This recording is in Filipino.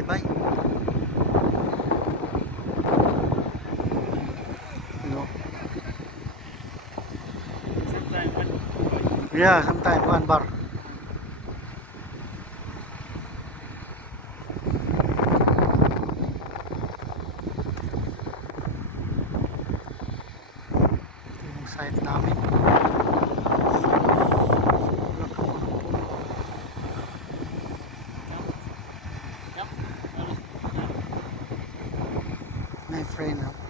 sumaybay. No. Yeah, sometime one bar. Ito yung site namin. My friend.